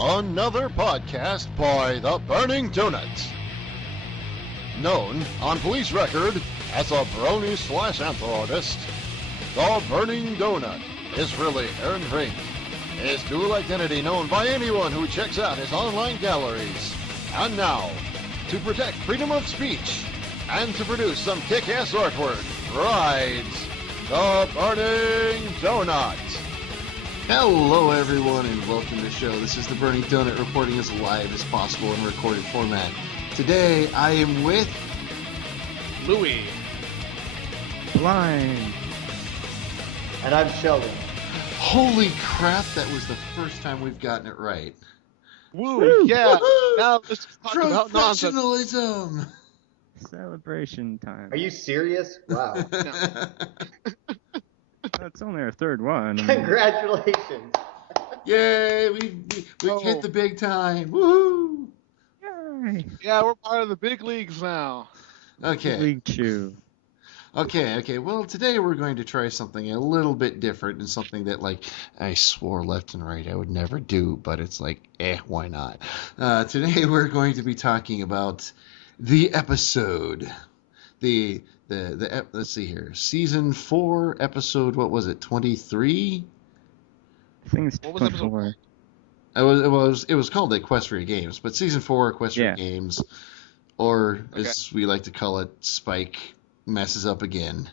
Another podcast by the Burning Donuts. Known on police record as a brony slash antho artist, the Burning Donut is really Aaron Brink, his dual identity known by anyone who checks out his online galleries. And now, to protect freedom of speech and to produce some kick-ass artwork, rides the Burning Donut. Hello everyone and welcome to the show. This is the Burning Donut reporting as live as possible in recorded format. Today I am with Louie, Blind, and I'm Sheldon. Holy crap, that was the first time we've gotten it right. Woo! Yeah. Woo-hoo! Now let's talk about nonsense. Professionalism! celebration time. Are you serious? Wow. That's only our third one. Congratulations. Yay, we hit the big time. Woohoo! Yay! Yeah, we're part of the big leagues now. Okay. League Chew. Okay. Well, today we're going to try something a little bit different and something that, like, I swore left and right I would never do, but it's like, why not? Today we're going to be talking about the episode. Let's see here. Season 4, episode, what was it, 23? I think it's What was episode 24. It was called the Equestria Games, but Season 4 Equestria Games, or as we like to call it, Spike messes up again.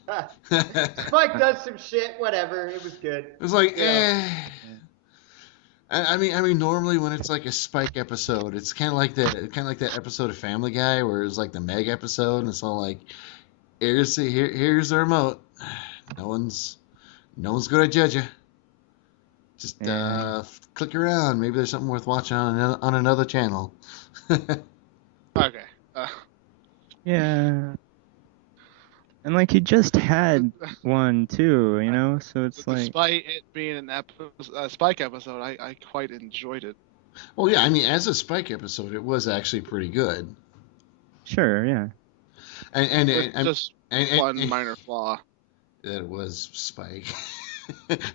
Spike does some shit, whatever. It was good. It was like, I mean, normally when it's like a Spike episode, it's kind of like that episode of Family Guy where it was like the Meg episode, and it's all like, here's the remote. No one's gonna judge you. Just click around. Maybe there's something worth watching on another channel. Okay. Yeah. And like you just had one too, you know, so it's like. Despite it being a Spike episode, I quite enjoyed it. Well, yeah, I mean, as a Spike episode, it was actually pretty good. Sure, yeah. And Just one minor flaw. That it was Spike.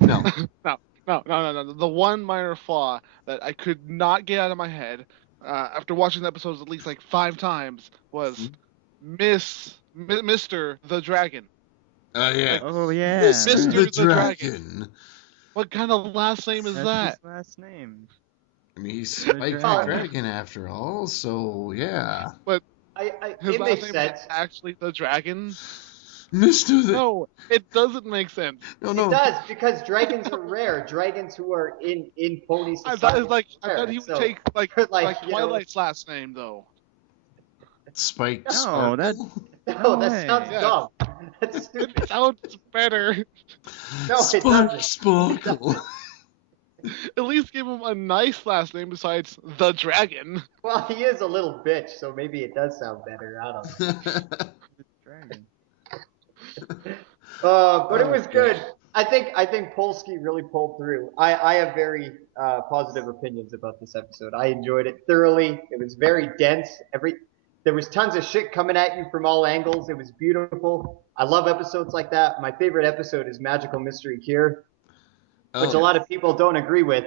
No. No. The one minor flaw that I could not get out of my head after watching the episodes at least like 5 times was Mr. the Dragon. Yeah. Oh yeah. Mr. the the Dragon. What kind of last name is That's that? his last name. I mean, he's Spike the Dragon after all, so yeah. But it his last makes name sense. is actually the Dragon? Mr. the... No, it doesn't make sense. No. It does, because dragons are rare. Dragons who are in pony society. I thought he would take like Twilight's last name though. Spike No, Sparkle? No, that way. sounds Yeah. dumb. That's stupid. It sounds better. No, it Spark doesn't. Sparkle. At least give him a nice last name besides the Dragon. Well, he is a little bitch, so maybe it does sound better. I don't know. Dragon. But it was good. I think Polsky really pulled through. I have very positive opinions about this episode. I enjoyed it thoroughly. It was very dense. There was tons of shit coming at you from all angles. It was beautiful. I love episodes like that. My favorite episode is Magical Mystery Cure, which a lot of people don't agree with.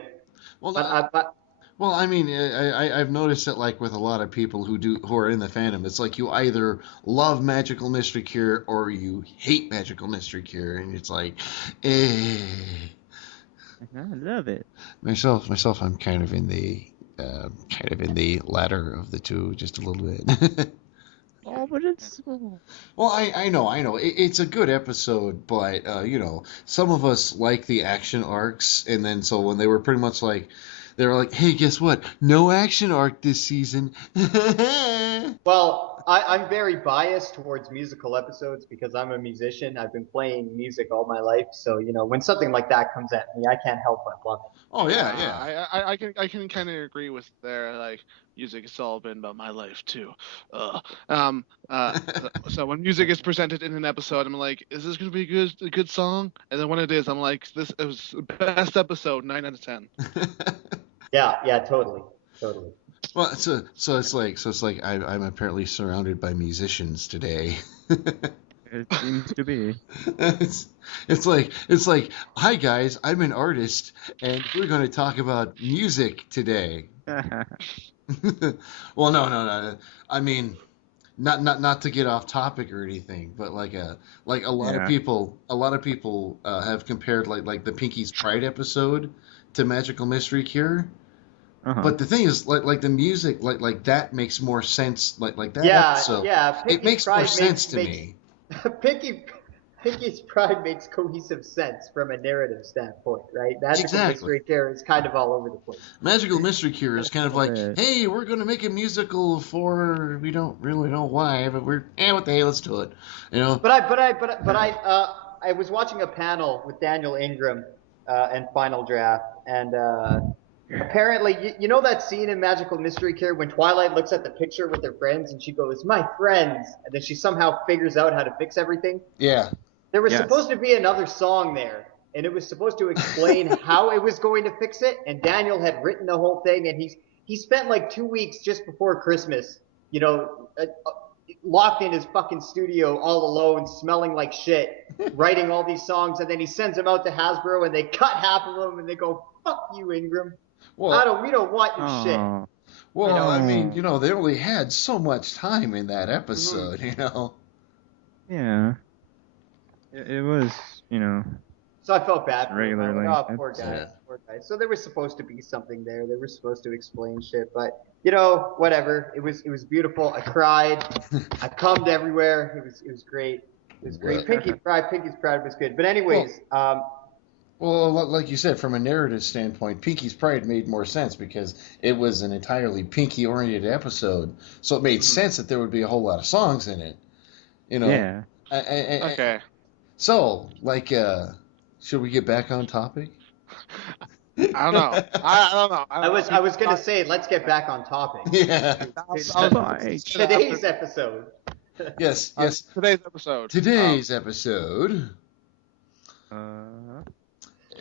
Well, But well, I mean, I've noticed that, like, with a lot of people who are in the fandom, it's like you either love Magical Mystery Cure or you hate Magical Mystery Cure, and it's like, I love it. Myself, I'm kind of in the latter of the two, just a little bit. Oh, but it's. Well, I know. It's a good episode, but some of us like the action arcs, and then so when they were pretty much like. They were like, hey, guess what? No action arc this season. well, I'm very biased towards musical episodes because I'm a musician. I've been playing music all my life, so when something like that comes at me, I can't help but love it. Oh yeah. I can kind of agree with their like music has all been about my life too. So when music is presented in an episode, I'm like, is this gonna be a good song? And then when it is, I'm like, this was the best episode, 9 out of 10. Yeah, totally. Well, so it's like I'm apparently surrounded by musicians today. It seems to be. It's like, hi guys, I'm an artist, and we're going to talk about music today. Well, no. I mean, not to get off topic or anything, but like a lot of Yeah. people have compared like the Pinky's Pride episode to Magical Mystery Cure. Uh-huh. But the thing is, like the music, like that makes more sense. Like that Yeah, episode, yeah. it Pinky's makes more Pride sense to makes- me. Pinky's Pride makes cohesive sense from a narrative standpoint, right? Magical Exactly. Mystery Cure is kind of all over the place. Magical Mystery Cure is kind of like, Yeah. hey, we're going to make a musical for, we don't really know why, but what the hell, let's do it. You know? But I was watching a panel with Daniel Ingram and Final Draft, and apparently, you know that scene in Magical Mystery Cure when Twilight looks at the picture with her friends and she goes, "My friends," and then she somehow figures out how to fix everything? Yeah. There was Yes. supposed to be another song there, and it was supposed to explain how it was going to fix it. And Daniel had written the whole thing, and he spent like 2 weeks just before Christmas, locked in his fucking studio all alone, smelling like shit, writing all these songs, and then he sends them out to Hasbro, and they cut half of them, and they go, "Fuck you, Ingram. Well, We don't want your shit." Oh. well, I mean, Oh. they only had so much time in that episode, Yeah. It was, So I felt bad for him. I was Regular like, length poor guy, episode. poor guy. So there was supposed to be something there. They were supposed to explain shit, but whatever. It was beautiful. I cried. I cummed everywhere. It was great. It was great. Well- Pinky's Pride was good. But anyways, Well, like you said, from a narrative standpoint, Pinky's Pride made more sense because it was an entirely Pinky-oriented episode, so it made sense that there would be a whole lot of songs in it. Yeah. Okay. So, should we get back on topic? I don't know. I don't know. I was gonna say, let's get back on topic. Yeah. Today's episode. Yes. Today's episode. Today's episode. Uh,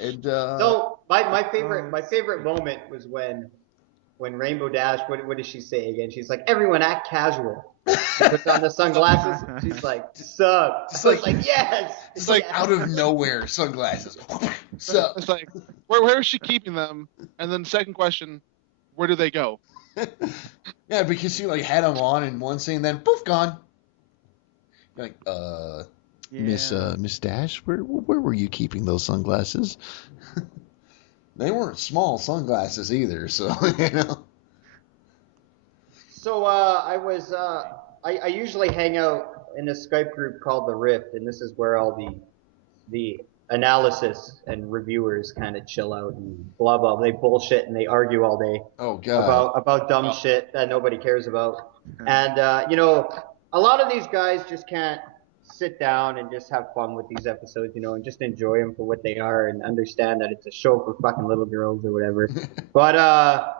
And, So my favorite moment was when Rainbow Dash, what does she say again? She's like, "Everyone act casual." She puts on the sunglasses. She's like, "Sup?" It's I was like- like, "Yes." it's like yes. out of nowhere, sunglasses. So, It's like, where is she keeping them? And then second question, where do they go? yeah, because she had them on in one scene, then poof, gone. You're like, yeah. Miss Dash, where were you keeping those sunglasses? They weren't small sunglasses either, so So I usually hang out in a Skype group called the Rift, and this is where all the analysis and reviewers kind of chill out and blah blah. They bullshit and they argue all day Oh god. about dumb shit that nobody cares about. And a lot of these guys just can't sit down and just have fun with these episodes, and just enjoy them for what they are and understand that it's a show for fucking little girls or whatever. But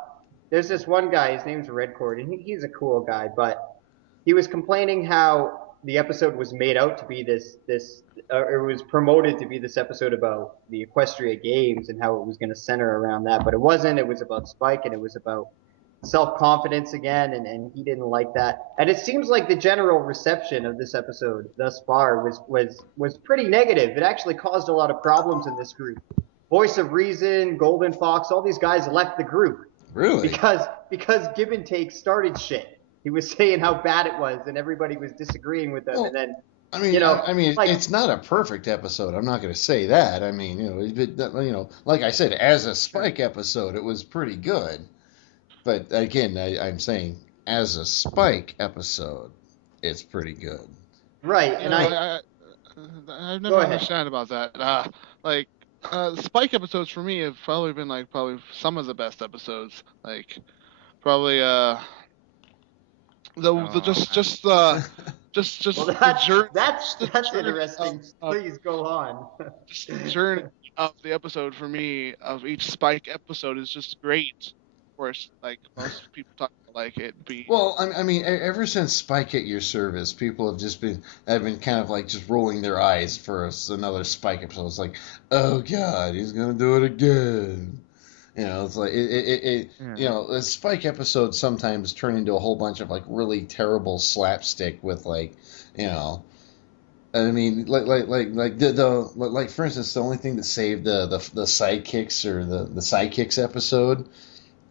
there's this one guy, his name's Redcord, and he's a cool guy, but he was complaining how the episode was made out to be or it was promoted to be this episode about the Equestria Games and how it was going to center around that, but it wasn't. It was about Spike, and it was about self-confidence again, and he didn't like that. And it seems like the general reception of this episode thus far was pretty negative. It actually caused a lot of problems in this group. Voice of Reason, Golden Fox, all these guys left the group Really? because Give and Take started shit. He was saying how bad it was, and everybody was disagreeing with him. Well, And then I mean, like- it's not a perfect episode. I'm not going to say that. I mean, like I said, as a Spike episode, it was pretty good. But again, I'm saying as a Spike episode, it's pretty good. right, and I've Go never ahead. understood about that. Spike episodes for me have probably been some of the best episodes. Probably just well, the that's journey. that's the that's journey interesting. of- Please go on. Just the journey of the episode for me of each Spike episode is just great. Of course, most people talk about it. Well, I mean, ever since Spike hit your service, people have been kind of just rolling their eyes for another Spike episode. It's like, oh god, he's gonna do it again. It's like a Spike episodes sometimes turn into a whole bunch of really terrible slapstick with I mean, like for instance, the only thing that saved the sidekicks or the sidekicks episode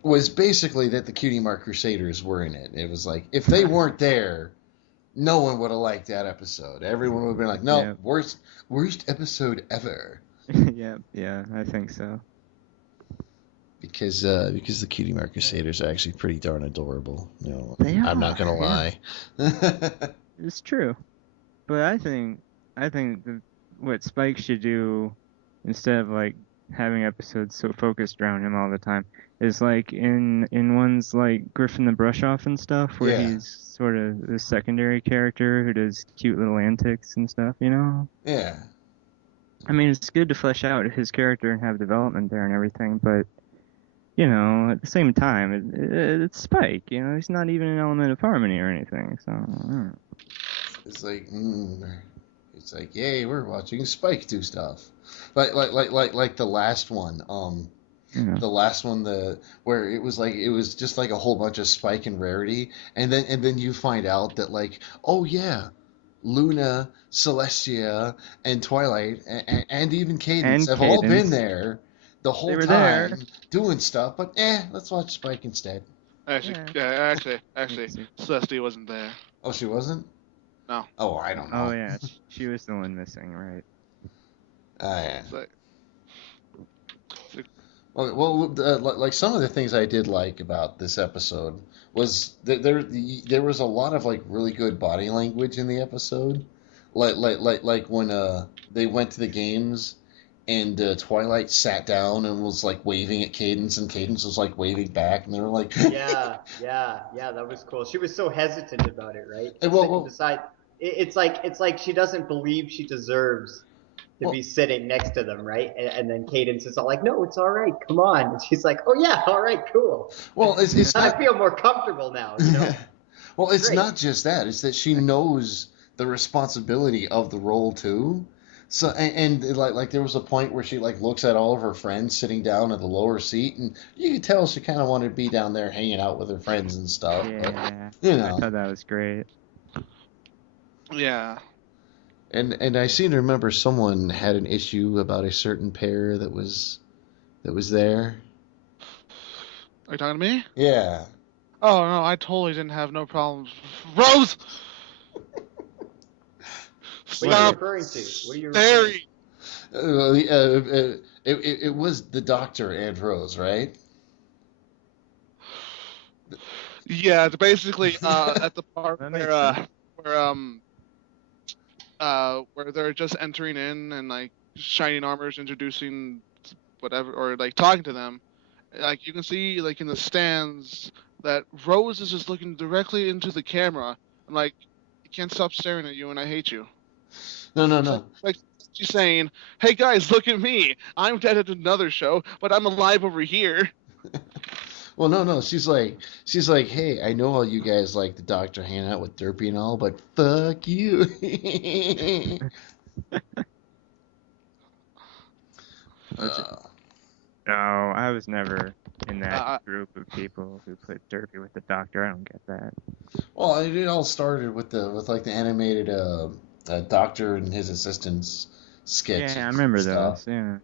was basically that the Cutie Mark Crusaders were in it. It was like if they weren't there, no one would have liked that episode. Everyone would have been like, "No, Yeah. worst episode ever." Yeah, I think so. Because the Cutie Mark Crusaders are actually pretty darn adorable. No, They I'm not are, gonna lie. It's true. But I think what Spike should do instead of like having episodes so focused around him all the time is like in ones like Griffin the Brush Off and stuff where Yeah. he's sort of the secondary character who does cute little antics and stuff, you know? Yeah. I mean, it's good to flesh out his character and have development there and everything, but you know, at the same time, it's Spike. You know, he's not even an element of harmony or anything. So, I don't know. It's like, yay, we're watching Spike do stuff. Like the last one. Yeah. The last one, where it was just like a whole bunch of Spike and Rarity, and then you find out that like, oh yeah, Luna, Celestia, and Twilight, and even Cadence And have all Cadence. been there the whole They were time there. doing stuff. But let's watch Spike instead. Actually, Celestia wasn't there. Oh, she wasn't? No. Oh, I don't know. Oh yeah, she was the one missing, right? Yeah. It's like, Like some of the things I did like about this episode was that there was a lot of like really good body language in the episode, like when they went to the games and Twilight sat down and was like waving at Cadence and Cadence was like waving back and they were like Yeah, that was cool. She was so hesitant about it, right? Hey, well, It's like she doesn't believe she deserves to be sitting next to them, right? And then Cadence is all like, "No, it's all right. Come on." And she's like, "Oh yeah, all right, cool." well it's I not feel more comfortable now, you know. well it's Great. not just that, it's that she knows the responsibility of the role too. So and like there was a point where she like looks at all of her friends sitting down at the lower seat, and you could tell she kind of wanted to be down there hanging out with her friends and stuff. Yeah, But, you I know, thought that was great. yeah. and I seem to remember someone had an issue about a certain pair that was there. Are you talking to me? Yeah. Oh no, I totally didn't have no problems. Rose. What are you Stop referring to? What are you referring staring. It was the Doctor and Rose, right? Yeah, it's basically at the part That makes where they're just entering in and like Shining Armor's introducing whatever or like talking to them. Like you can see like in the stands that Rose is just looking directly into the camera. I'm like, I can't stop staring at you and I hate you. No. Like she's saying, "Hey guys, look at me. I'm dead at another show, but I'm alive over here." Well, no. She's like, hey, I know all you guys like the Doctor hanging out with Derpy and all, but fuck you. No, I was never in that group of people who put Derpy with the Doctor. I don't get that. Well, it all started with like the animated Doctor and his assistants sketches. Yeah, I remember and stuff. those. Yeah.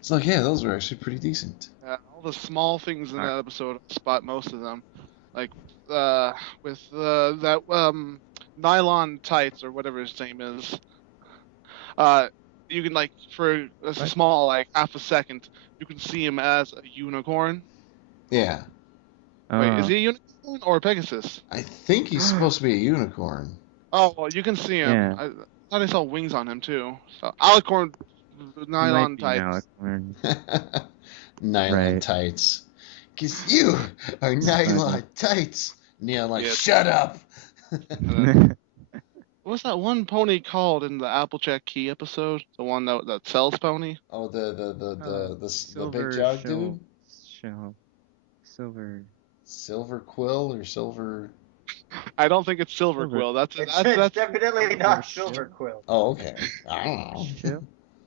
It's like, yeah, those were actually pretty decent. All the small things in that episode, I spot most of them. Like with that nylon tights or whatever his name is. You can like for a small like half a second, you can see him as a unicorn. Yeah. Wait, is he a unicorn or a Pegasus? I think he's supposed to be a unicorn. Oh, well, you can see him. Yeah. I thought I saw wings on him too. So alicorn, nylon tights. Nylon Right. tights. Because you are nylon tights. Neon like, Yes. shut up. What's that one pony called in the Applejack Key episode? The one that sells pony? Oh, the big Silver jog shell- dude? shell- Silver. Silver Quill or Silver... I don't think it's Silver Silver. Quill. That's It's definitely not Silver Silver Quill. Oh, okay. I don't know. Shell?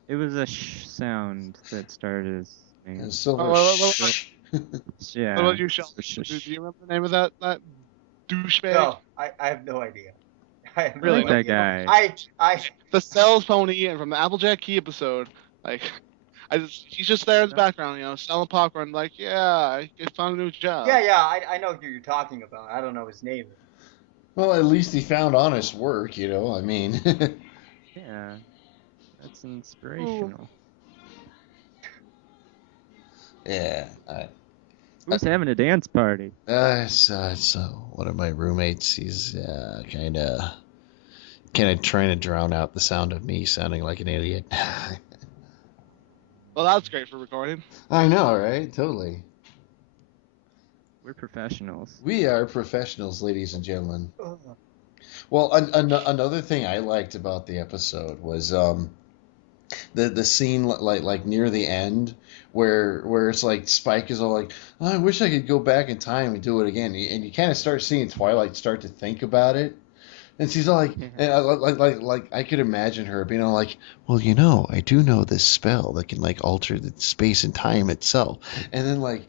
It was a sound that started as. It's Silver... Oh, Yeah. What about you, Sheldon? Sh- Do you remember the name of that douchebag? No, I have no idea. I Really, like that guy. I The sales pony and from the Applejack Key episode, like, he's just there in the background, selling popcorn. Like, yeah, I found a new job. yeah, I know who you're talking about. I don't know his name. Well, at least he found honest work, I mean. Yeah, that's inspirational. Yeah. Who's having a dance party? It's one of my roommates. He's kind of trying to drown out the sound of me sounding like an idiot. Well, that's great for recording. I know, right? Totally. We're professionals. We are professionals, ladies and gentlemen. Well, another thing I liked about the episode was the scene like near the end where it's like Spike is all like, oh, I wish I could go back in time and do it again, and you kind of start seeing Twilight start to think about it, and she's all like, and like I could imagine her being all like, well, I do know this spell that can like alter the space and time itself, and then like.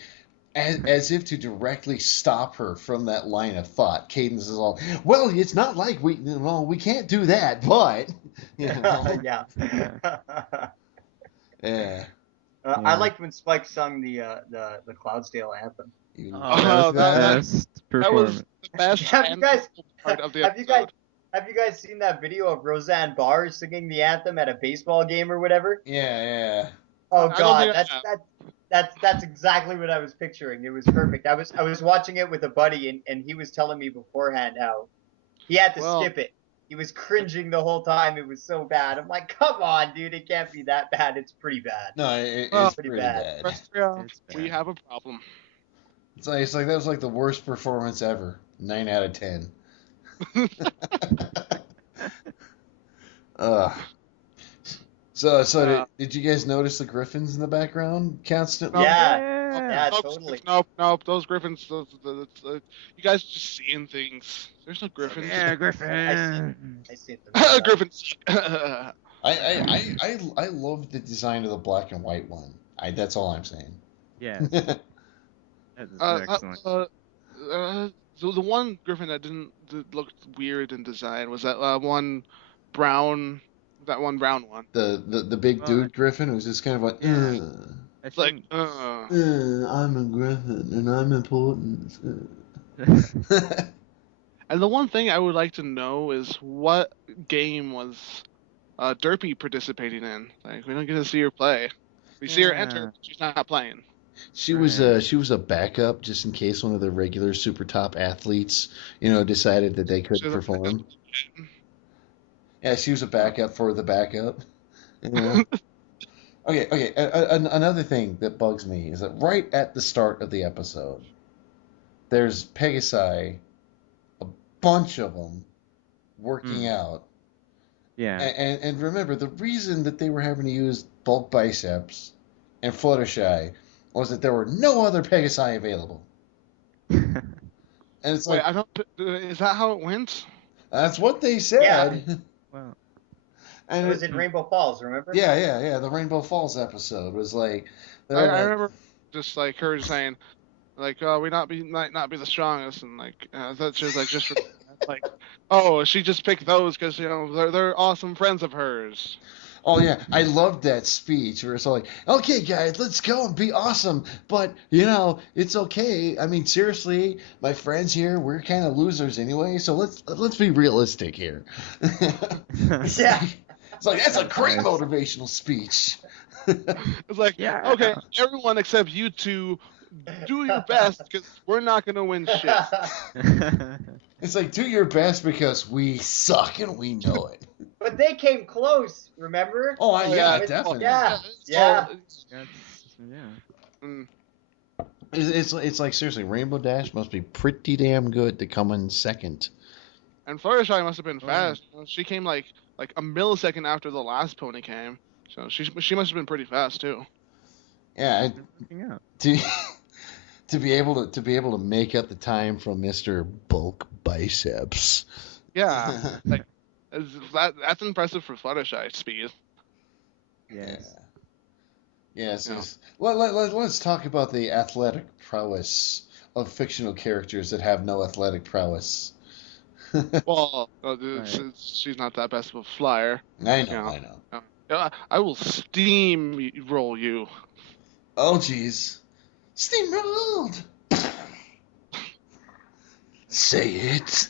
As if to directly stop her from that line of thought, Cadence is all, well, it's not like we can't do that, but Yeah. Yeah. I liked when Spike sung the Cloudsdale anthem. Oh, Best that was performance. the best part of the episode. Have you guys seen that video of Roseanne Barr singing the anthem at a baseball game or whatever? Yeah. Oh I don't God, think that's exactly what I was picturing. It was perfect. I was watching it with a buddy, and he was telling me beforehand how he had to skip it. He was cringing the whole time. It was so bad. I'm like, come on, dude, it can't be that bad. It's pretty bad. No, it's pretty bad. Equestria, we have a problem. It's like that was like the worst performance ever. 9 out of 10. So did you guys notice the griffins in the background constantly? Yeah, totally. Nope. Those griffins. You guys are just seeing things. There's no griffins. Yeah, Griffin. I see it. Griffins. I love the design of the black and white one. That's all I'm saying. Yeah. That is excellent. So the one griffin that that looked weird in design was that one brown. That one brown one. The big dude griffin was just kind of like, It's like, I'm a griffin and I'm important. And the one thing I would like to know is what game was Derpy participating in? Like, we don't get to see her play. We see her enter, but she's not playing. She was a backup just in case one of the regular super top athletes, decided that they couldn't perform. Yeah, she was a backup for the backup. Okay. Another thing that bugs me is that right at the start of the episode, there's Pegasi, a bunch of them, working out. Yeah. And remember, the reason that they were having to use bulk biceps and Fluttershy was that there were no other Pegasi available. And it's Wait, like, is that how it went? That's what they said. Yeah. Wow. And it was in Rainbow Falls, remember? Yeah. The Rainbow Falls episode was like. I remember just like her saying, like, "Oh, we might not be the strongest," and like that's just like like, "Oh, she just picked those because they're awesome friends of hers." Oh yeah, I loved that speech where it's all like, "Okay, guys, let's go and be awesome," but it's okay. I mean, seriously, my friends here, we're kind of losers anyway, so let's be realistic here. Yeah. It's like that's a great motivational speech. It's like, okay, everyone except you two, do your best because we're not gonna win shit. It's like, do your best because we suck and we know it. But they came close, remember? Oh, yeah, definitely. Yeah. It's like, seriously, Rainbow Dash must be pretty damn good to come in second. And Fluttershy must have been fast. She came like a millisecond after the last pony came, so she must have been pretty fast too. Yeah. To be able to make up the time from Mr. Bulk Biceps. Yeah, like that's impressive for Fluttershy speed. Yes. Yes. Let's talk about the athletic prowess of fictional characters that have no athletic prowess. Well, Right. she's not that best of a flyer. I You know, know. I know. I will steamroll you. Oh, jeez. Steamrolled! Say it.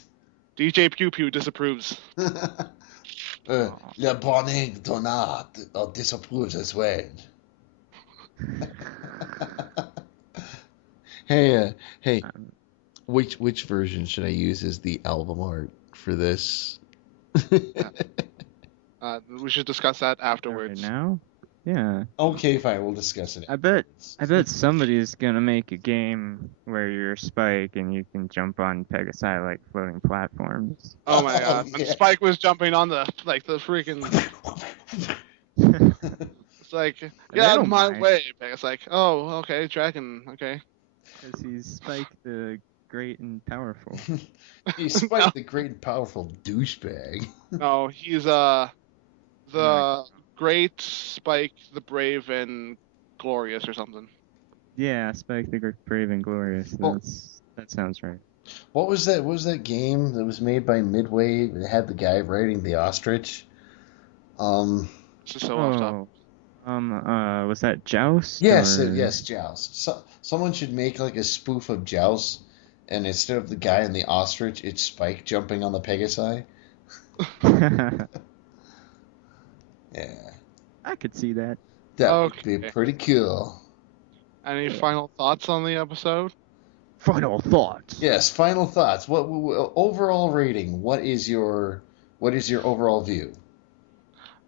DJ Pew Pew disapproves. Le Bonning Donat disapproves as well. Hey, Um, which version should I use as the album art for this? We should discuss that right afterwards. now? Yeah. Okay, fine, we'll discuss it. I bet somebody's gonna make a game where you're Spike and you can jump on Pegasi like floating platforms. Oh my god! When yeah. Spike was jumping on the freaking, it's like They get out of don't my mind. way. It's like, oh, okay, Dragon, okay. Because he's Spike the Great and Powerful. He's Spike the great and powerful douchebag. No, he's the Great Spike, the Brave and Glorious or something. Yeah, Spike the Brave and Glorious. Well- That sounds right. What was that? What was that game that was made by Midway? That had the guy riding the ostrich. It's just so off top. Was that Joust? Yes, or... yes, Joust. Someone should make like a spoof of Joust, and instead of the guy and the ostrich, it's Spike jumping on the Pegasi. Yeah, I could see that. that would be Okay. pretty cool. Any final thoughts on the episode? Final thoughts. Yes, final thoughts. What overall rating? What is your overall view?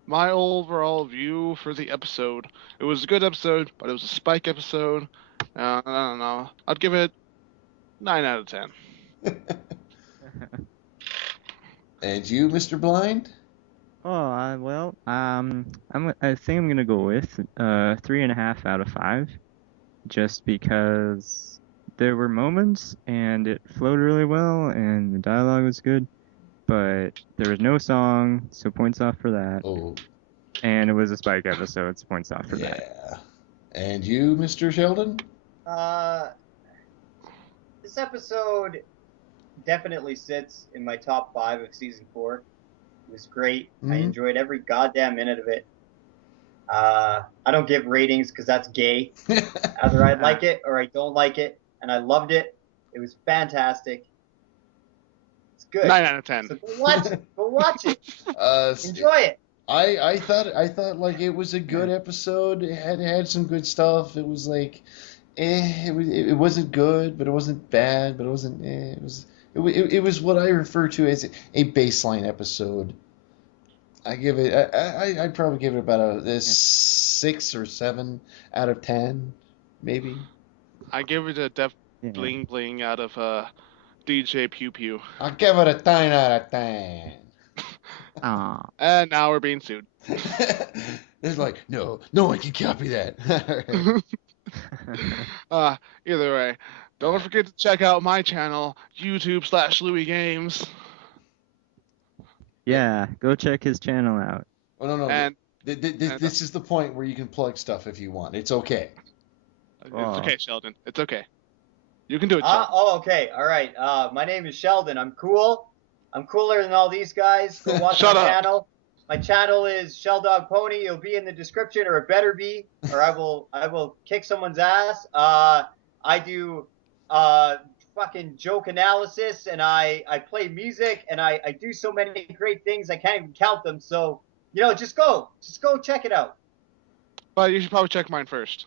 My overall view for the episode, it was a good episode, but it was a Spike episode. I don't know. I'd give it 9 out of 10. And you, Mr. Blind? Well, I think I'm gonna go with 3.5 out of 5, just because there were moments and it flowed really well and the dialogue was good, but there was no song, so points off for that. Oh, And it was a Spike episode, so points off for that. yeah. And you, Mr. Sheldon? This episode definitely sits in my top 5 of season 4. It was great. I Mhm. enjoyed every goddamn minute of it. I don't give ratings because that's gay. Either I like it or I don't like it, and I loved it. It was fantastic. It's good. 9 out of 10. So go watch it. Go watch it. Enjoy it. I thought like it was a good episode. It had some good stuff. It was like, it wasn't good, but it wasn't bad, but it wasn't. It was what I refer to as a baseline episode. I'd probably give it about a 6 or 7 out of 10, maybe. I give it a Yeah. bling bling out of DJ Pew Pew. I'll give it a 10 out of 10. Aw. And now we're being sued. It's like, no one can copy that. Either way, don't forget to check out my channel, YouTube/Louis Games. Yeah, go check his channel out. Oh, no. And This is the point where you can plug stuff if you want. It's okay. it's Oh. okay, Sheldon. It's okay. You can do it, Sheldon. Okay. All right. My name is Sheldon. I'm cool. I'm cooler than all these guys. Go watch Shut my up. channel. My channel is Shelldog Pony. It'll be in the description, or it better be, or I will kick someone's ass. I do fucking joke analysis, and I play music, and I do so many great things I can't even count them. So just go check it out. But you should probably check mine first.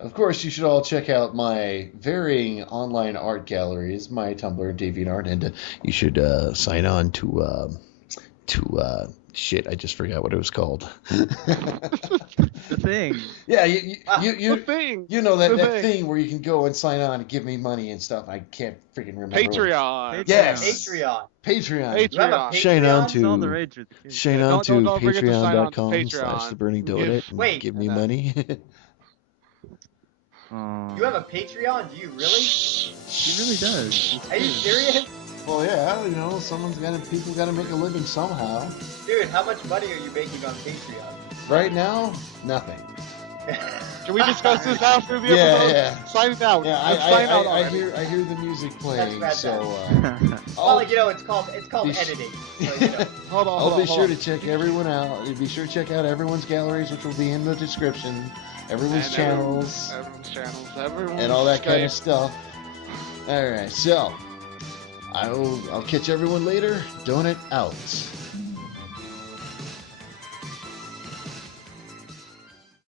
Of course, you should all check out my varying online art galleries, my Tumblr and DeviantArt, and you should sign on to shit. I just forgot what it was called. The thing. Yeah, The thing. you know that The that thing. thing where you can go and sign on and give me money and stuff. I can't freaking remember. Patreon. Yes. Patreon. Patreon. You have a Patreon. Shine on Patreon? It's all the to rage with the kids. shine on Don't- to don't forget to sign on to patreon.com/theburning-donut and Wait. give me money. Aw. You have a Patreon? Do you really? He really does. It's Are you good. serious? Well, yeah, people got to make a living somehow. Dude, how much money are you making on Patreon? Right now, nothing. Can we discuss this after the Yeah, episode? yeah. Sign it out. Yeah, Sign out I already. hear the music playing, That's so Well, it's called Be sh- editing. So, you know. Hold on. I'll be sure to check everyone out. Be sure to check out everyone's galleries, which will be in the description. Everyone's And channels. Everyone's channels. Everyone's And all that kind of Skype. stuff. All right, so I'll catch everyone later. Donut out.